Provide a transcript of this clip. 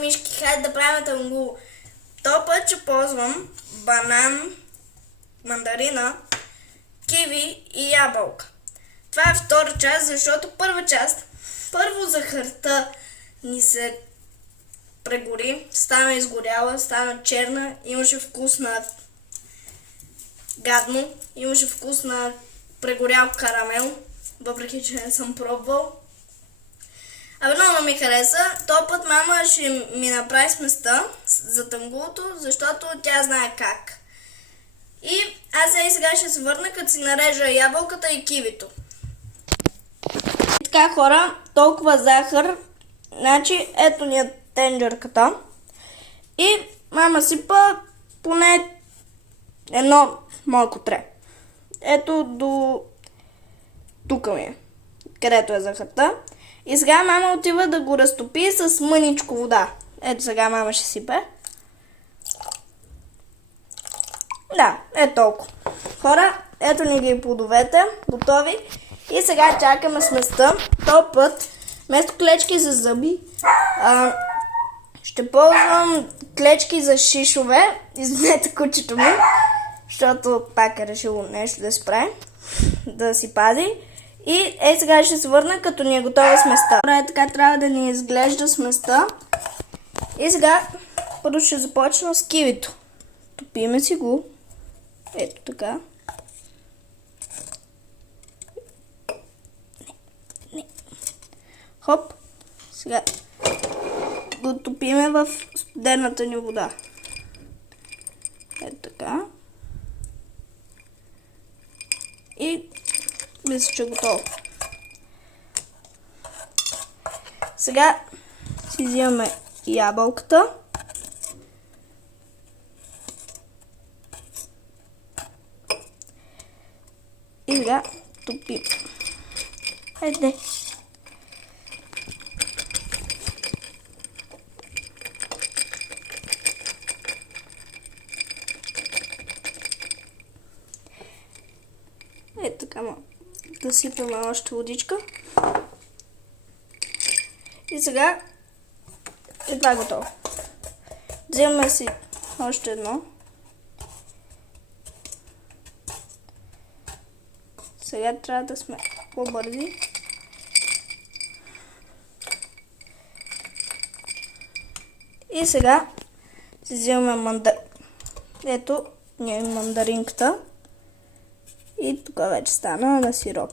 мишки, хайде да правим тангул. То път ще ползвам банан, мандарина, киви и ябълка. Това е втора част, защото първа част, първо захарта ни се прегори, стана изгоряла, стана черна, имаше вкус на гадно, имаше вкус на прегорял карамел, въпреки че не съм пробвал. Много ми хареса. Този път мама ще ми направи сместа за тангулото, защото тя знае как. И аз сега ще се върна, като си нарежа ябълката и кивито. И така, хора, толкова захар. Значи, ето ни е тенджерката. И мама сипа поне едно малко тре. Ето до тук ми е, където е захарта. И сега мама отива да го разтопи с мъничко вода. Ето сега мама ще сипе. Да, е толкова. Хора, ето ни ги плодовете, готови. И сега чакаме сместа. Този път, вместо клечки за зъби, ще ползвам клечки за шишове. Извинете кучето ми, защото пак е решило нещо да спре, да си пази. И сега ще се върна, като ни е готова сместа. Така трябва да ни изглежда сместа. И сега първо ще започна с кивито. Топиме си го. Ето така. Не. Хоп. Сега го топиме в студената ни вода. Ето така. И мисля, че е готово. Сега си взимаме ябълката. И сега топим. Хайде. Ето така, да сипаме още водичка. И сега това е готово. Вземаме си още едно. Сега трябва да сме по-бързи. И сега си вземаме ето ни е мандаринката. И тук вече стана на сироп.